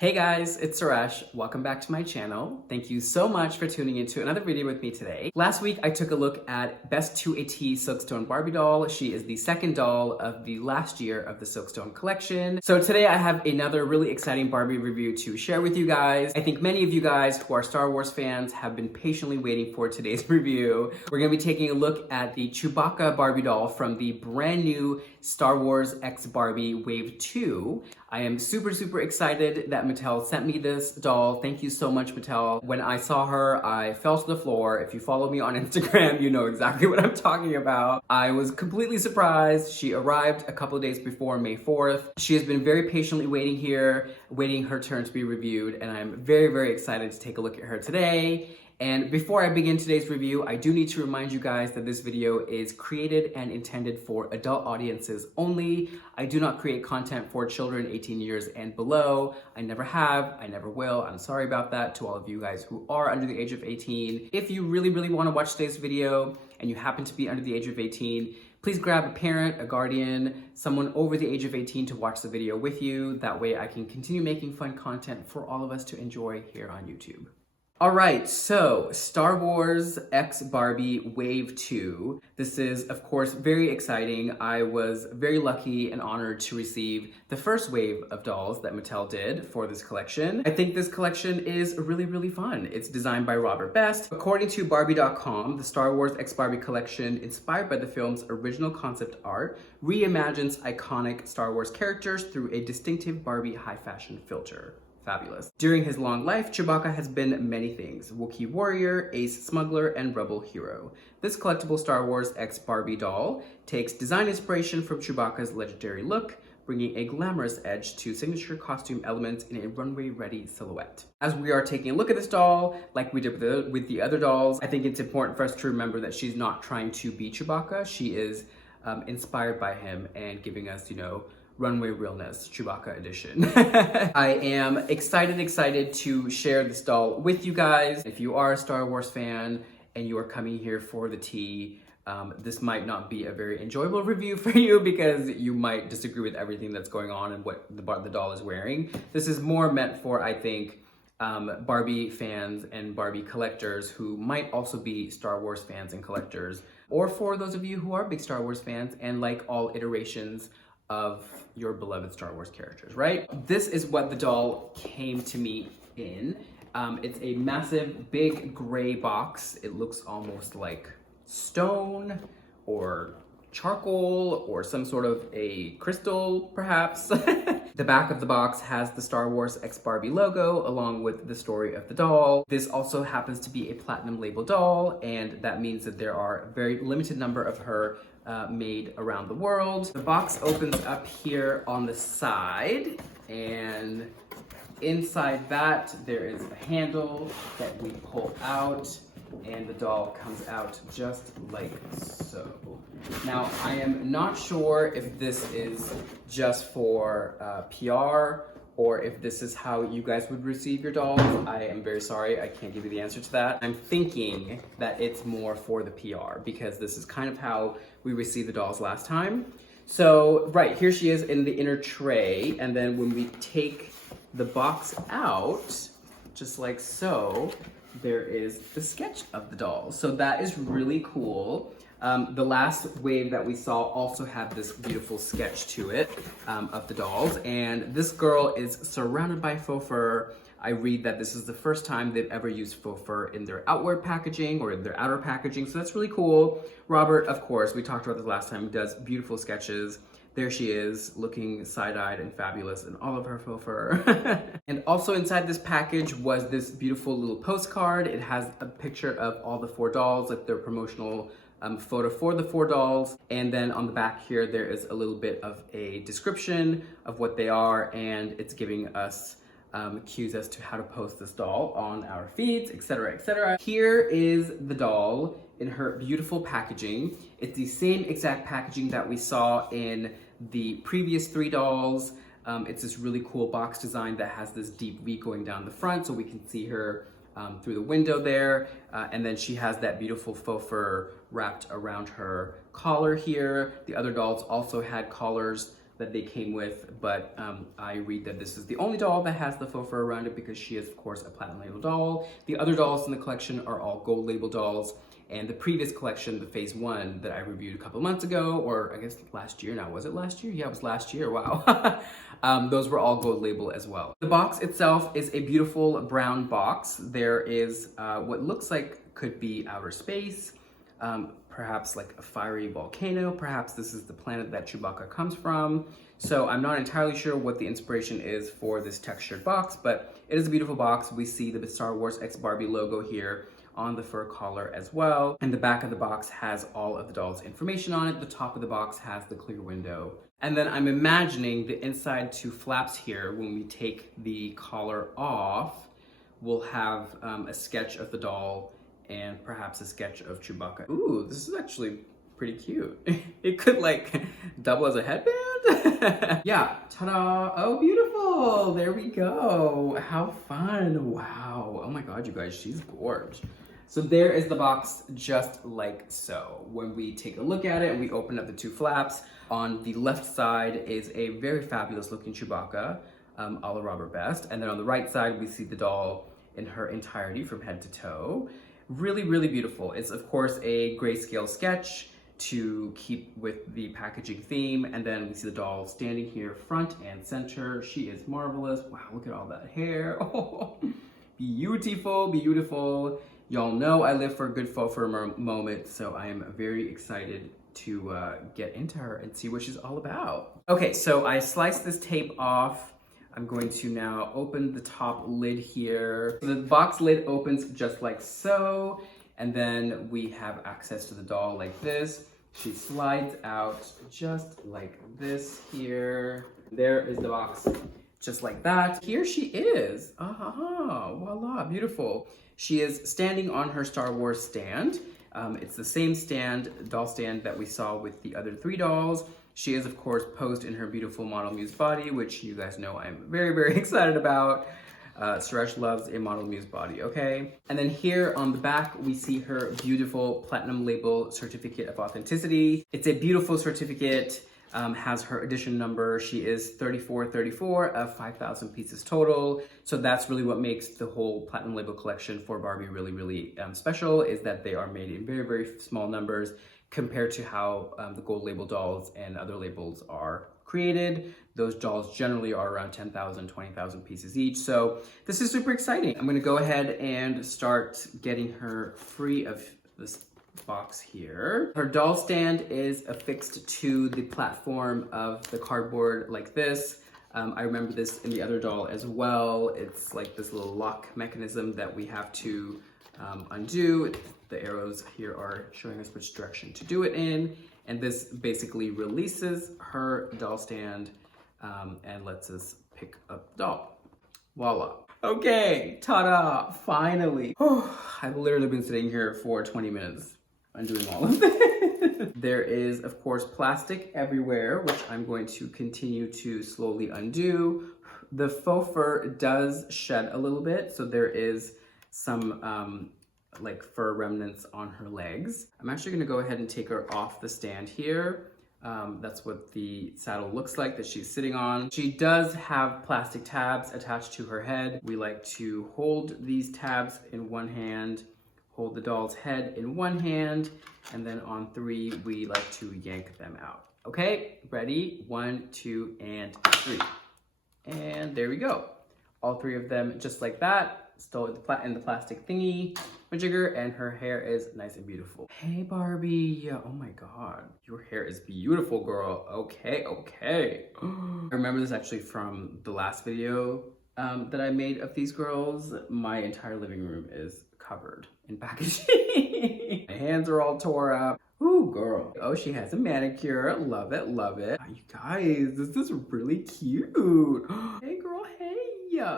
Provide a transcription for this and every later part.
Hey guys, it's Suresh. Welcome back to my channel. Thank you so much for tuning into another video with me today. Last week, I took a look at Best to a T Silkstone Barbie doll. She is the second doll of the last year of the Silkstone collection. So today I have another really exciting Barbie review to share with you guys. I think many of you guys who are Star Wars fans have been patiently waiting for today's review. We're gonna be taking a look at the Chewbacca Barbie doll from the brand new Star Wars X Barbie Wave 2. I am super excited that Mattel sent me this doll. Thank you so much, Mattel. When I saw her, I fell to the floor. If you follow me on Instagram, you know exactly what I'm talking about. I was completely surprised. She arrived a couple of days before May 4th. She has been very patiently waiting here, waiting her turn to be reviewed, and I'm very excited to take a look at her today. And before I begin today's review, I do need to remind you guys that this video is created and intended for adult audiences only. I do not create content for children 18 years and below. I never have, I never will. I'm sorry about that to all of you guys who are under the age of 18. If you really want to watch today's video and you happen to be under the age of 18, please grab a parent, a guardian, someone over the age of 18 to watch the video with you. That way I can continue making fun content for all of us to enjoy here on YouTube. All right, so Star Wars X Barbie Wave 2. This is, of course, very exciting. I was very lucky and honored to receive the first wave of dolls that Mattel did for this collection. I think this collection is really fun. It's designed by Robert Best. According to Barbie.com, the Star Wars X Barbie collection, inspired by the film's original concept art, reimagines iconic Star Wars characters through a distinctive Barbie high fashion filter. Fabulous. During his long life, Chewbacca has been many things: Wookiee warrior, ace smuggler, and rebel hero. This collectible Star Wars X Barbie doll takes design inspiration from Chewbacca's legendary look, bringing a glamorous edge to signature costume elements in a runway-ready silhouette. As we are taking a look at this doll, like we did with the other dolls, I think it's important for us to remember that she's not trying to be Chewbacca. She is inspired by him and giving us, runway realness, Chewbacca edition. I am excited to share this doll with you guys. If you are a Star Wars fan and you are coming here for the tea, this might not be a very enjoyable review for you because you might disagree with everything that's going on and what the doll is wearing. This is more meant for, I think, Barbie fans and Barbie collectors who might also be Star Wars fans and collectors, or for those of you who are big Star Wars fans and like all iterations of your beloved Star Wars characters, right? This is what the doll came to me in. It's a massive, big gray box. It looks almost like stone or charcoal or some sort of a crystal, perhaps. The back of the box has the Star Wars X Barbie logo along with the story of the doll. This also happens to be a platinum label doll, and that means that there are a very limited number of her made around the world. The box opens up here on the side, and inside that there is a handle that we pull out, and the doll comes out just like so. Now, I am not sure if this is just for PR or if this is how you guys would receive your dolls. I am very sorry, I can't give you the answer to that. I'm thinking that it's more for the PR because this is kind of how we received the dolls last time. So, right, here she is in the inner tray, and then when we take the box out, just like so, there is the sketch of the doll. So that is really cool. The last wave that we saw also had this beautiful sketch to it of the dolls, and this girl is surrounded by faux fur. I read that this is the first time they've ever used faux fur in their outward packaging or in their outer packaging, so that's really cool. Robert, of course, we talked about this last time, does beautiful sketches. There she is, looking side-eyed and fabulous in all of her faux fur. And also inside this package was this beautiful little postcard. It has a picture of all the 4 dolls, like their promotional photo for the 4 dolls. And then on the back here, there is a little bit of a description of what they are, and it's giving us cues as to how to post this doll on our feeds, etc. Here is the doll in her beautiful packaging. It's the same exact packaging that we saw in the previous 3 dolls. It's this really cool box design that has this deep V going down the front so we can see her through the window there. And then she has that beautiful faux fur wrapped around her collar here. The other dolls also had collars that they came with, but I read that this is the only doll that has the faux fur around it because she is, of course, a platinum label doll. The other dolls in the collection are all gold label dolls, and the previous collection, the phase 1 that I reviewed a couple months ago, or I guess last year now, was it last year? Yeah, it was last year, wow. Those were all gold label as well. The box itself is a beautiful brown box. There is what looks like could be outer space, perhaps like a fiery volcano. Perhaps this is the planet that Chewbacca comes from. So I'm not entirely sure what the inspiration is for this textured box, but it is a beautiful box. We see the Star Wars X Barbie logo here on the fur collar as well. And the back of the box has all of the doll's information on it. The top of the box has the clear window. And then I'm imagining the inside 2 flaps here, when we take the collar off, we'll have a sketch of the doll and perhaps a sketch of Chewbacca. Ooh, this is actually pretty cute. It could like double as a headband. Yeah, ta-da, oh beautiful, there we go. How fun, wow. Oh my God, you guys, she's gorgeous. So there is the box just like so. When we take a look at it and we open up the 2 flaps, on the left side is a very fabulous looking Chewbacca, a la Robert Best. And then on the right side, we see the doll in her entirety from head to toe. Really, really beautiful. It's of course a grayscale sketch to keep with the packaging theme. And then we see the doll standing here front and center. She is marvelous. Wow, look at all that hair. Oh, beautiful, beautiful. Y'all know I live for a good faux fur moment, so I am very excited to get into her and see what she's all about. Okay, so I sliced this tape off. I'm going to now open the top lid here. So the box lid opens just like so, and then we have access to the doll like this. She slides out just like this here. There is the box, just like that. Here she is. Voila, beautiful. She is standing on her Star Wars stand. It's the same doll stand that we saw with the other 3 dolls. She is, of course, posed in her beautiful model muse body, which you guys know I'm very, very excited about. Suresh loves a model muse body, okay? And then here on the back, we see her beautiful platinum label certificate of authenticity. It's a beautiful certificate, has her edition number. She is 3434 of 5,000 pieces total. So that's really what makes the whole platinum label collection for Barbie really, really special, is that they are made in very, very small numbers compared to how the gold label dolls and other labels are created. Those dolls generally are around 10,000, 20,000 pieces each. So this is super exciting. I'm gonna go ahead and start getting her free of this box here. Her doll stand is affixed to the platform of the cardboard like this. I remember this in the other doll as well. It's like this little lock mechanism that we have to undo. The arrows here are showing us which direction to do it in. And this basically releases her doll stand and lets us pick up the doll. Voila. Okay, ta-da, finally. I've literally been sitting here for 20 minutes undoing all of this. There is, of course, plastic everywhere, which I'm going to continue to slowly undo. The faux fur does shed a little bit, so there is some like fur remnants on her legs. I'm actually gonna go ahead and take her off the stand here. That's what the saddle looks like that she's sitting on. She does have plastic tabs attached to her head. We like to hold these tabs in one hand, hold the doll's head in one hand, and then on 3, we like to yank them out. Okay, ready? 1, 2, and 3. And there we go. All 3 of them just like that. Still in the plastic thingy majigger, and her hair is nice and beautiful. Hey Barbie, oh my God, your hair is beautiful, girl. Okay, okay. I remember this actually from the last video that I made of these girls. My entire living room is covered in packaging. My hands are all tore up. Ooh, girl. Oh, she has a manicure. Love it, love it. You guys, this is really cute. Hey girl, hey.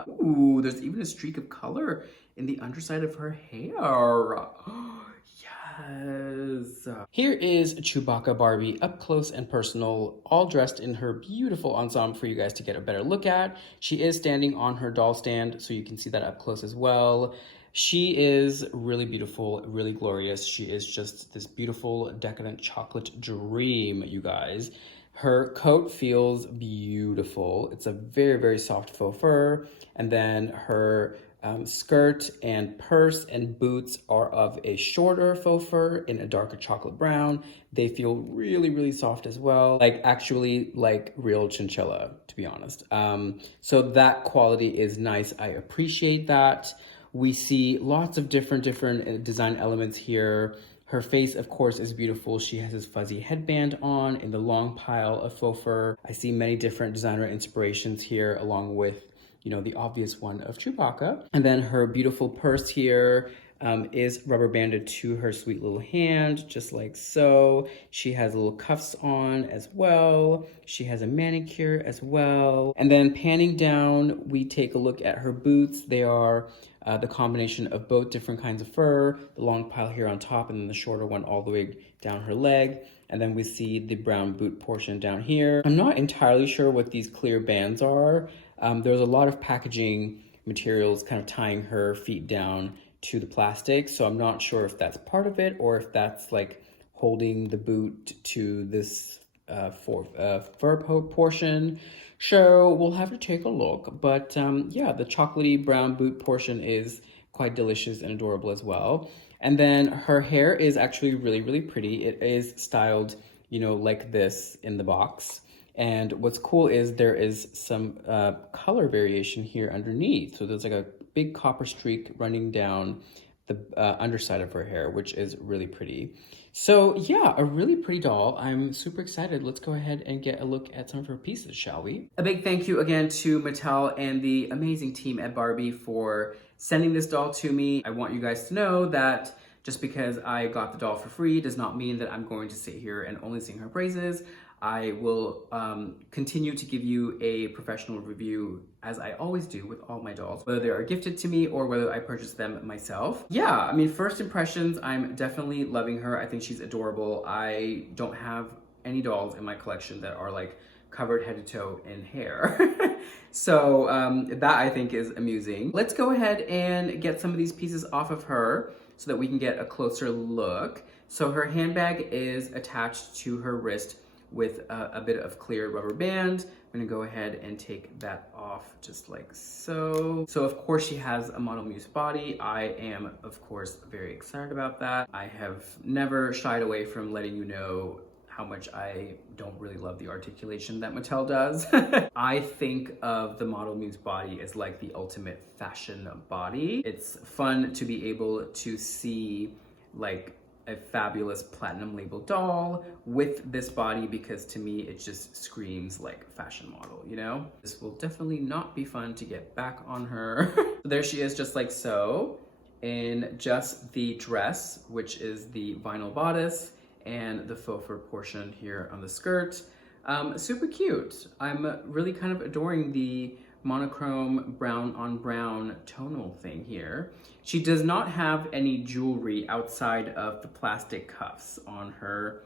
Ooh, there's even a streak of color in the underside of her hair. Yes. Here is Chewbacca Barbie up close and personal, all dressed in her beautiful ensemble for you guys to get a better look at. She is standing on her doll stand, so you can see that up close as well. She is really beautiful, really glorious. She is just this beautiful, decadent chocolate dream, you guys. Her coat feels beautiful. It's a very, very soft faux fur. And then her skirt and purse and boots are of a shorter faux fur in a darker chocolate brown. They feel really, really soft as well. Like actually like real chinchilla, to be honest. So that quality is nice. I appreciate that. We see lots of different design elements here. Her face, of course, is beautiful. She has this fuzzy headband on in the long pile of faux fur. I see many different designer inspirations here, along with, you know, the obvious one of Chewbacca. And then her beautiful purse here is rubber banded to her sweet little hand, just like so. She has little cuffs on as well. She has a manicure as well. And then panning down, we take a look at her boots. They are the combination of both different kinds of fur, the long pile here on top and then the shorter one all the way down her leg. And then we see the brown boot portion down here. I'm not entirely sure what these clear bands are. There's a lot of packaging materials kind of tying her feet down to the plastic. So I'm not sure if that's part of it or if that's like holding the boot to this fur portion. So we'll have to take a look. But yeah, the chocolatey brown boot portion is quite delicious and adorable as well. And then her hair is actually really, really pretty. It is styled, you know, like this in the box. And what's cool is there is some color variation here underneath. So there's like a big copper streak running down the underside of her hair, which is really pretty. So yeah, a really pretty doll. I'm super excited. Let's go ahead and get a look at some of her pieces, shall we? A big thank you again to Mattel and the amazing team at Barbie for sending this doll to me. I want you guys to know that just because I got the doll for free does not mean that I'm going to sit here and only sing her praises. I will continue to give you a professional review, as I always do with all my dolls, whether they are gifted to me or whether I purchase them myself. Yeah, I mean, first impressions, I'm definitely loving her. I think she's adorable. I don't have any dolls in my collection that are like covered head to toe in hair. So that I think is amusing. Let's go ahead and get some of these pieces off of her so that we can get a closer look. So her handbag is attached to her wrist with a bit of clear rubber band. I'm gonna go ahead and take that off just like so. So of course she has a Model Muse body. I am of course very excited about that. I have never shied away from letting you know how much I don't really love the articulation that Mattel does. I think of the Model Muse body as like the ultimate fashion body. It's fun to be able to see like a fabulous platinum label doll with this body, because to me it just screams like fashion model, you know? This will definitely not be fun to get back on her. There she is, just like so, in just the dress, which is the vinyl bodice and the faux fur portion here on the skirt. Super cute. I'm really kind of adoring the monochrome brown on brown tonal thing here. She does not have any jewelry outside of the plastic cuffs on her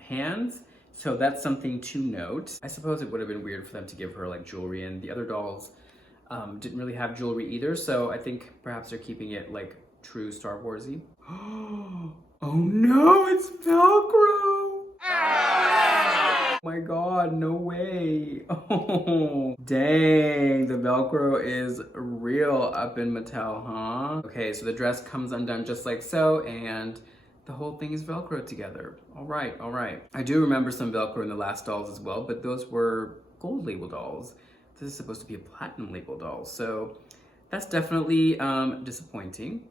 hands, so that's something to note. I suppose it would have been weird for them to give her like jewelry, and the other dolls didn't really have jewelry either, so I think perhaps they're keeping it like true Star Wars-y. Oh no, it's Velcro! Oh my god, no way. Oh, dang, the Velcro is real up in Mattel, huh? Okay, so the dress comes undone just like so, and the whole thing is Velcro together. All right, all right. I do remember some Velcro in the last dolls as well, but those were gold label dolls. This is supposed to be a platinum label doll, so that's definitely disappointing,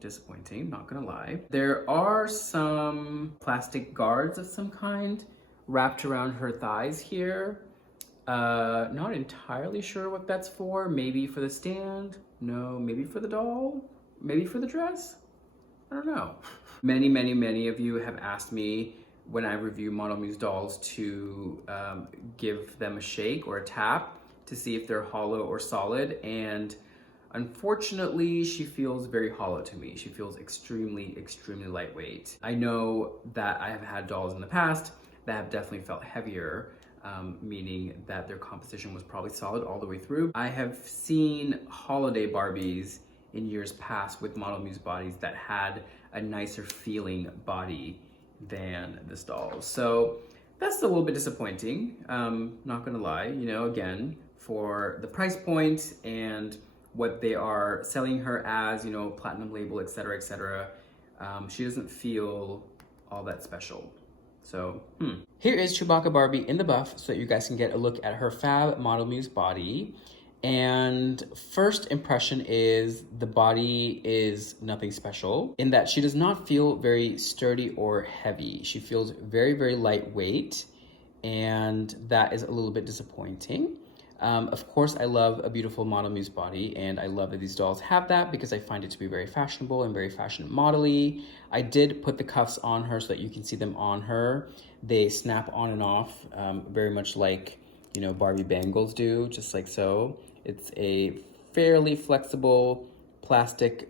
not gonna lie. There are some plastic guards of some kind wrapped around her thighs here. Not entirely sure what that's for. Maybe for the stand? No, maybe for the doll? Maybe for the dress? I don't know. Many of you have asked me when I review Model Muse dolls to give them a shake or a tap to see if they're hollow or solid, and unfortunately, she feels very hollow to me. She feels extremely lightweight. I know that I have had dolls in the past that have definitely felt heavier, meaning that their composition was probably solid all the way through. I have seen holiday Barbies in years past with Model Muse bodies that had a nicer feeling body than this doll. So That's a little bit disappointing, not gonna lie, you know, again, for the price point and what they are selling her as, you know, platinum label, etc., etc., she doesn't feel all that special. So, Here is Chewbacca Barbie in the buff so that you guys can get a look at her fab Model Muse body. And first impression is the body is nothing special in that she does not feel very sturdy or heavy. She feels very, very lightweight, and that is a little bit disappointing. Of course, I love a beautiful Model Muse body, and I love that these dolls have that because I find it to be very fashionable and very fashion model-y. I did put the cuffs on her so that you can see them on her. They snap on and off, very much like, you know, Barbie bangles do, just like so. It's a fairly flexible plastic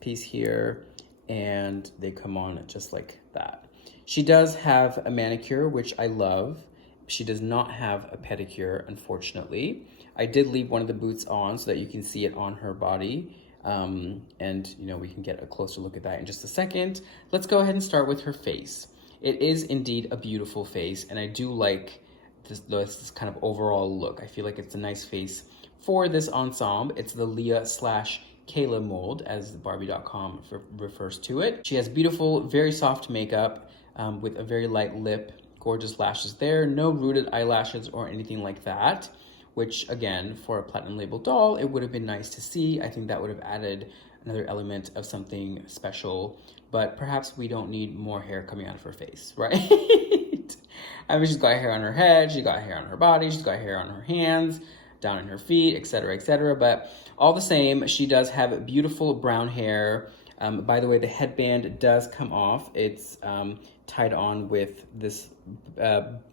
piece here, and they come on just like that. She does have a manicure, which I love. She does not have a pedicure, unfortunately. I did leave one of the boots on so that you can see it on her body. And, you know, we can get a closer look at that in just a second. Let's go ahead and start with her face. It is indeed a beautiful face, and I do like this kind of overall look. I feel like it's a nice face for this ensemble. It's the Leah/Kayla mold, as Barbie.com refers to it. She has beautiful, very soft makeup with a very light lip, gorgeous lashes there, no rooted eyelashes or anything like that, which again, for a platinum label doll, it would have been nice to see. I think that would have added another element of something special, but perhaps we don't need more hair coming out of her face, right? I mean, she's got hair on her head, she's got hair on her body, she's got hair on her hands, down in her feet, etc., etc. But all the same, she does have beautiful brown hair. By the way, the headband does come off. It's tied on with this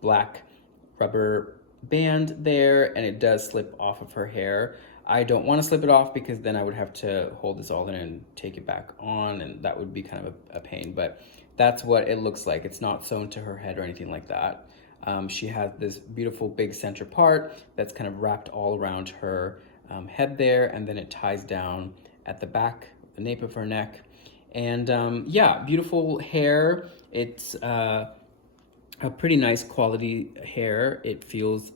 black rubber band there, and it does slip off of her hair. I don't want to slip it off because then I would have to hold this all in and take it back on, and that would be kind of a pain, but that's what it looks like. It's not sewn to her head or anything like that. She has this beautiful big center part that's kind of wrapped all around her head there, and then it ties down at the back, the nape of her neck. And yeah, beautiful hair. It's a pretty nice quality hair. It feels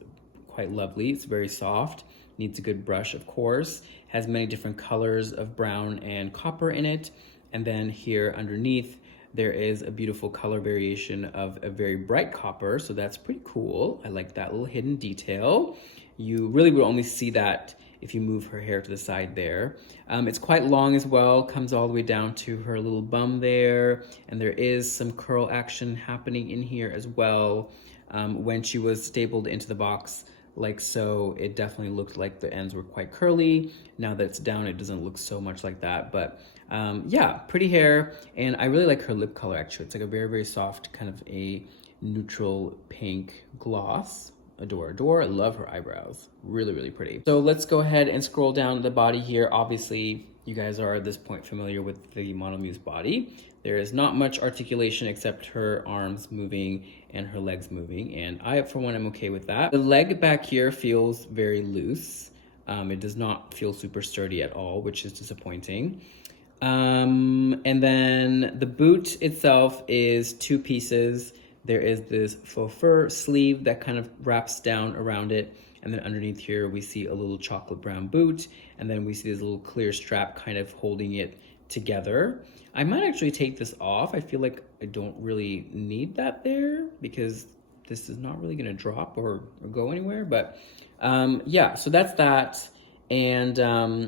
quite lovely. It's very soft. Needs a good brush, of course. Has many different colors of brown and copper in it. And then here underneath, there is a beautiful color variation of a very bright copper, so that's pretty cool. I like that little hidden detail. You really would only see that if you move her hair to the side there. It's quite long as well, comes all the way down to her little bum there, and there is some curl action happening in here as well. When she was stapled into the box like so, it definitely looked like the ends were quite curly. Now that it's down, it doesn't look so much like that, but yeah, pretty hair. And I really like her lip color, actually. It's like a very, very soft, kind of a neutral pink gloss. Adore, adore. I love her eyebrows. Really, really pretty. So let's go ahead and scroll down the body here. Obviously, you guys are at this point familiar with the Model Muse body. There is not much articulation except her arms moving and her legs moving, and I, for one, am okay with that. The leg back here feels very loose. It does not feel super sturdy at all, which is disappointing. And then the boot itself is two pieces. There is this faux fur sleeve that kind of wraps down around it. And then underneath here, we see a little chocolate brown boot. And then we see this little clear strap kind of holding it together. I might actually take this off. I feel like I don't really need that there because this is not really gonna drop or go anywhere. But yeah, so that's that. And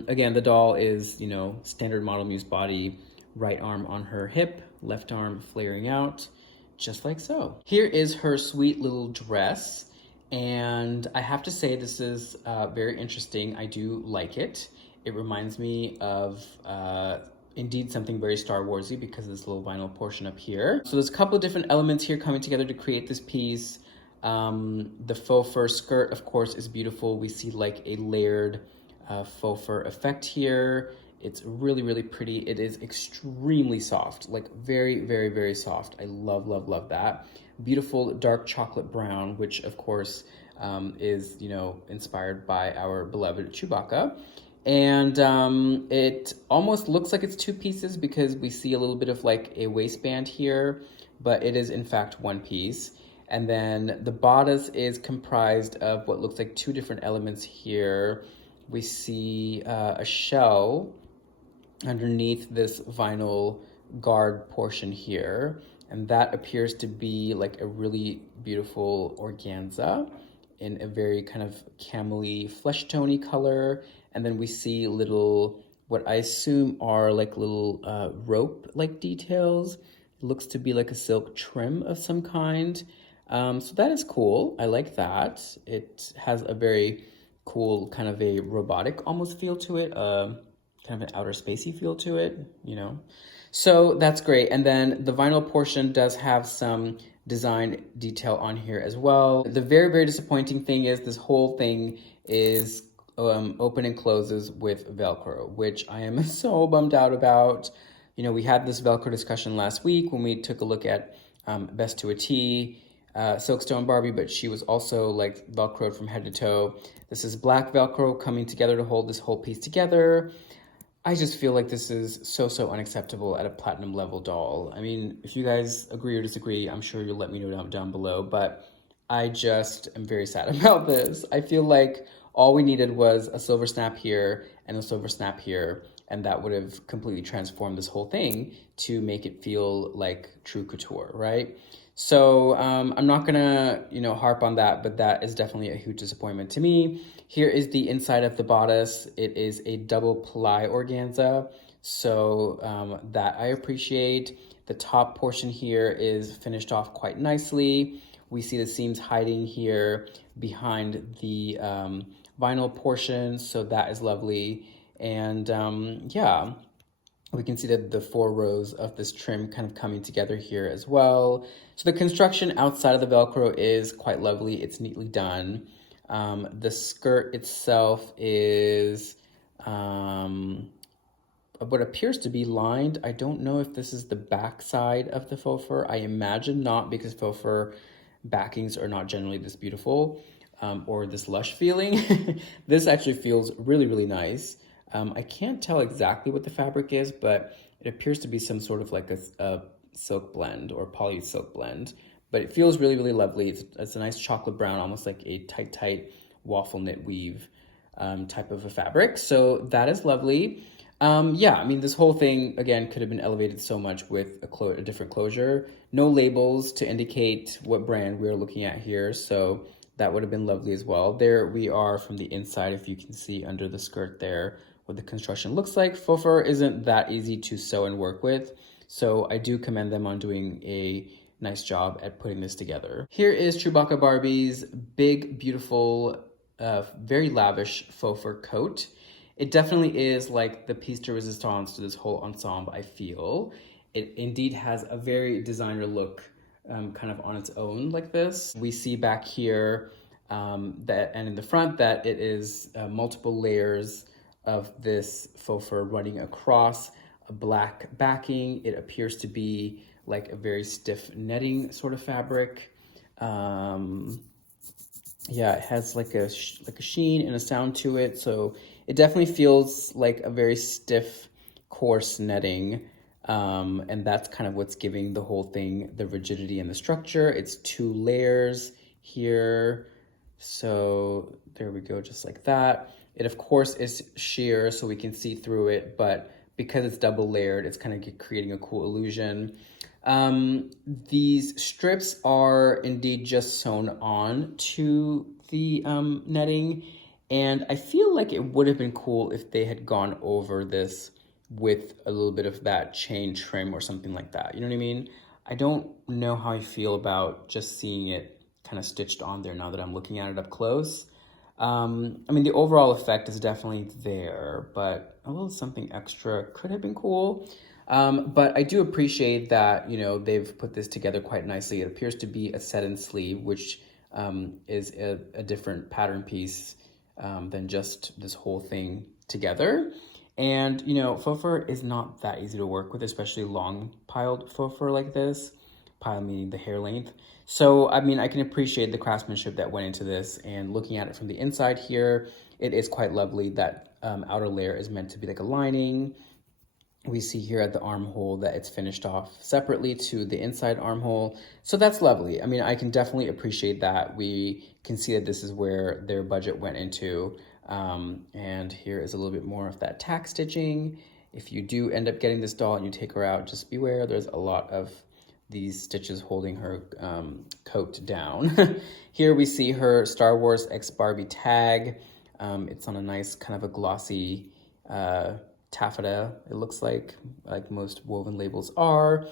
again, the doll is, you know, standard Model Muse body, right arm on her hip, left arm flaring out, just like so. Here is her sweet little dress. And I have to say, this is very interesting. I do like it. It reminds me of indeed something very Star Warsy because of this little vinyl portion up here. So there's a couple of different elements here coming together to create this piece. The faux fur skirt, of course, is beautiful. We see like a layered faux fur effect here. It's really, really pretty. It is extremely soft, like very, very, very soft. I love, love, love that. Beautiful dark chocolate brown, which of course is, you know, inspired by our beloved Chewbacca. And it almost looks like it's two pieces because we see a little bit of like a waistband here, but it is in fact one piece. And then the bodice is comprised of what looks like two different elements here. We see a shell underneath this vinyl guard portion here, and that appears to be like a really beautiful organza in a very kind of camely flesh tony color. And then we see little, what I assume are like little rope like details. It looks to be like a silk trim of some kind. So that is cool. I like that. It has a very cool kind of a robotic almost feel to it, kind of an outer spacey feel to it, you know. So that's great. And then the vinyl portion does have some design detail on here as well. The very, very disappointing thing is this whole thing is open and closes with Velcro, which I am so bummed out about. You know, we had this Velcro discussion last week when we took a look at Best to a T, Silkstone Barbie, but she was also like Velcroed from head to toe. This is black Velcro coming together to hold this whole piece together. I just feel like this is so unacceptable at a platinum level doll. I mean, if you guys agree or disagree, I'm sure you'll let me know down below, but I just am very sad about this. I feel like all we needed was a silver snap here and a silver snap here, and that would have completely transformed this whole thing to make it feel like true couture, right? So I'm not gonna, you know, harp on that, but that is definitely a huge disappointment to me. Here is the inside of the bodice. It is a double ply organza, so that I appreciate. The top portion here is finished off quite nicely. We see the seams hiding here behind the vinyl portion, so that is lovely. And yeah, we can see that the 4 rows of this trim kind of coming together here as well. So the construction outside of the Velcro is quite lovely. It's neatly done. The skirt itself is what appears to be lined. I don't know if this is the back side of the faux fur. I imagine not, because faux fur backings are not generally this beautiful or this lush feeling. This actually feels really nice. I can't tell exactly what the fabric is, but it appears to be some sort of like a silk blend or poly silk blend, but it feels really lovely. It's a nice chocolate brown, almost like a tight waffle knit weave type of a fabric. So that is lovely. Yeah, I mean, this whole thing, again, could have been elevated so much with a different closure. No labels to indicate what brand we're looking at here, so that would have been lovely as well. There we are from the inside, if you can see under the skirt there, what the construction looks like. Faux fur isn't that easy to sew and work with, so I do commend them on doing a nice job at putting this together. Here is Chewbacca Barbie's big, beautiful, very lavish faux fur coat. It definitely is like the piece de resistance to this whole ensemble, I feel. It indeed has a very designer look kind of on its own like this. We see back here that, and in the front, that it is multiple layers of this faux fur running across a black backing. It appears to be like a very stiff netting sort of fabric. Yeah, it has like a sheen and a sound to it, so it definitely feels like a very stiff, coarse netting, and that's kind of what's giving the whole thing the rigidity and the structure. It's 2 layers here, so there we go, just like that. It, of course, is sheer, so we can see through it, but because it's double layered, it's kind of creating a cool illusion. These strips are indeed just sewn on to the netting, and I feel like it would have been cool if they had gone over this with a little bit of that chain trim or something like that. You know what I mean? I don't know how I feel about just seeing it kind of stitched on there now that I'm looking at it up close. I mean, the overall effect is definitely there, but a little something extra could have been cool. But I do appreciate that, you know, they've put this together quite nicely. It appears to be a set-in sleeve, which is a different pattern piece than just this whole thing together. And, you know, faux fur is not that easy to work with, especially long piled faux fur like this. Pile meaning the hair length. So, I mean, I can appreciate the craftsmanship that went into this, and looking at it from the inside here, it is quite lovely. That outer layer is meant to be like a lining. We see here at the armhole that it's finished off separately to the inside armhole. So that's lovely. I mean, I can definitely appreciate that. We can see that this is where their budget went into. And here is a little bit more of that tack stitching. If you do end up getting this doll and you take her out, just beware, there's a lot of these stitches holding her coat down. Here we see her Star Wars X Barbie tag. It's on a nice kind of a glossy taffeta, it looks like most woven labels are.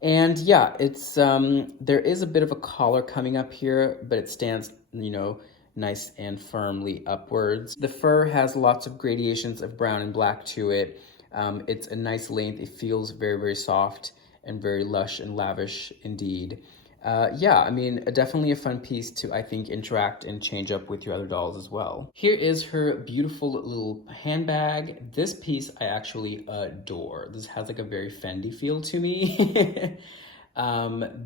And yeah, it's there is a bit of a collar coming up here, but it stands, you know, nice and firmly upwards. The fur has lots of gradations of brown and black to it. It's a nice length. It feels very, very soft and very lush and lavish indeed. Yeah, I mean, definitely a fun piece to, I think, interact and change up with your other dolls as well. Here is her beautiful little handbag. This piece I actually adore. This has like a very Fendi feel to me.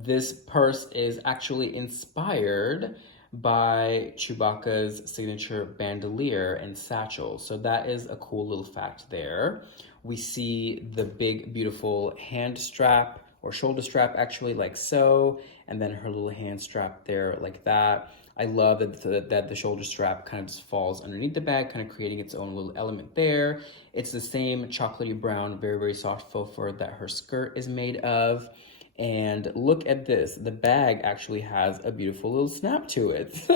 This purse is actually inspired by Chewbacca's signature bandolier and satchel. So that is a cool little fact there. We see the big, beautiful hand strap or shoulder strap actually like so, and then her little hand strap there like that. I love that the shoulder strap kind of just falls underneath the bag, kind of creating its own little element there. It's the same chocolatey brown, very, very soft faux fur that her skirt is made of. And look at this, the bag actually has a beautiful little snap to it.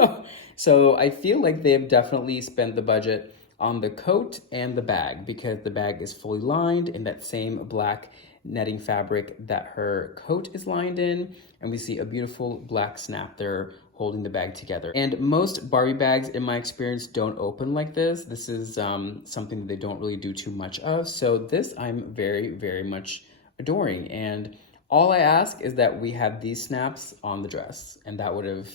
So I feel like they've definitely spent the budget on the coat and the bag, because the bag is fully lined in that same black netting fabric that her coat is lined in. And we see a beautiful black snap there holding the bag together. And most Barbie bags, in my experience, don't open like this. This is something that they don't really do too much of. So this I'm very, very much adoring. And all I ask is that we have these snaps on the dress, and that would have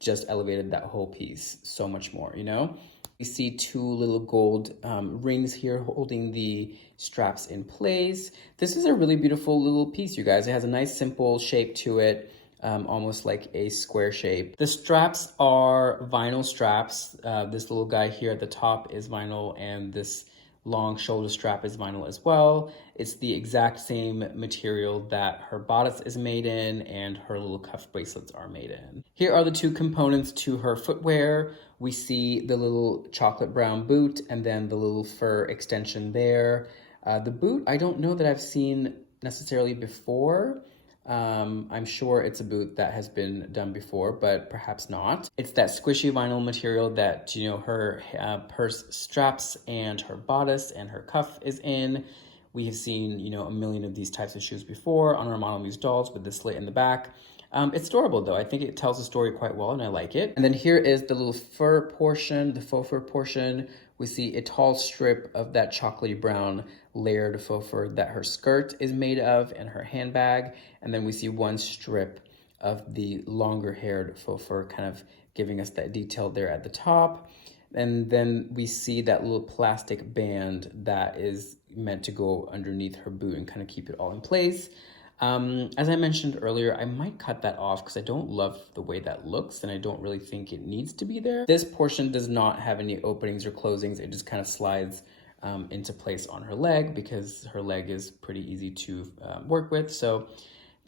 just elevated that whole piece so much more, you know? We see two little gold rings here holding the straps in place. This is a really beautiful little piece, you guys. It has a nice simple shape to it, almost like a square shape. The straps are vinyl straps. This little guy here at the top is vinyl, and this long shoulder strap is vinyl as well. It's the exact same material that her bodice is made in and her little cuff bracelets are made in. Here are the two components to her footwear. We see the little chocolate brown boot and then the little fur extension there. The boot, I don't know that I've seen necessarily before. I'm sure it's a boot that has been done before, but perhaps not. It's that squishy vinyl material that, you know, her purse straps and her bodice and her cuff is in. We have seen, you know, a million of these types of shoes before on our Model Muse dolls with the slit in the back. It's adorable though. I think it tells the story quite well and I like it. And then here is the little fur portion, the faux fur portion. We see a tall strip of that chocolatey brown layered faux fur that her skirt is made of and her handbag. And then we see one strip of the longer haired faux fur kind of giving us that detail there at the top. And then we see that little plastic band that is meant to go underneath her boot and kind of keep it all in place. As I mentioned earlier, I might cut that off because I don't love the way that looks and I don't really think it needs to be there. This portion does not have any openings or closings. It just kind of slides into place on her leg because her leg is pretty easy to work with. So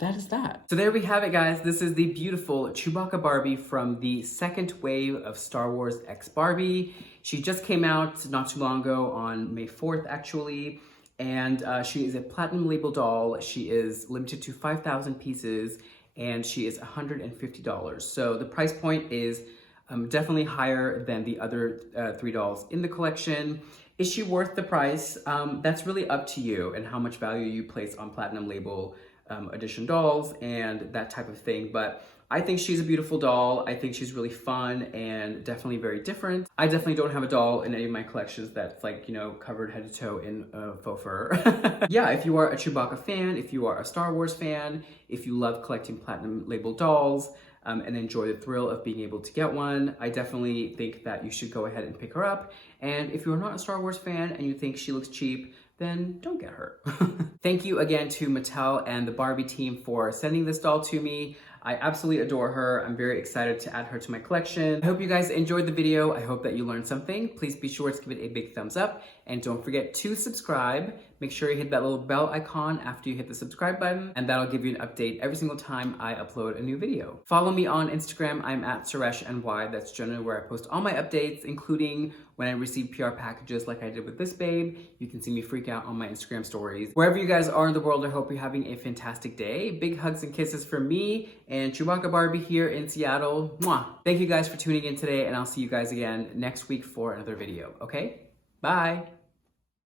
that is that. So there we have it, guys. This is the beautiful Chewbacca Barbie from the second wave of Star Wars X Barbie. She just came out not too long ago on May 4th, actually. And she is a platinum label doll. She is limited to 5,000 pieces and she is $150. So the price point is definitely higher than the other 3 dolls in the collection. Is she worth the price? That's really up to you and how much value you place on platinum label edition dolls and that type of thing. But I think she's a beautiful doll. I think she's really fun and definitely very different. I definitely don't have a doll in any of my collections that's like, you know, covered head to toe in faux fur. Yeah, if you are a Chewbacca fan, if you are a Star Wars fan, if you love collecting platinum label dolls and enjoy the thrill of being able to get one, I definitely think that you should go ahead and pick her up. And if you're not a Star Wars fan and you think she looks cheap, then don't get her. Thank you again to Mattel and the Barbie team for sending this doll to me. I absolutely adore her. I'm very excited to add her to my collection. I hope you guys enjoyed the video. I hope that you learned something. Please be sure to give it a big thumbs up And don't forget to subscribe. Make sure you hit that little bell icon after you hit the subscribe button, and that'll give you an update every single time I upload a new video. Follow me on Instagram. I'm at SureshNY. That's generally where I post all my updates, including when I receive PR packages like I did with this babe. You can see me freak out on my Instagram stories. Wherever you guys are in the world, I hope you're having a fantastic day. Big hugs and kisses from me and Chewbacca Barbie here in Seattle. Mwah! Thank you guys for tuning in today, and I'll see you guys again next week for another video, okay? Bye!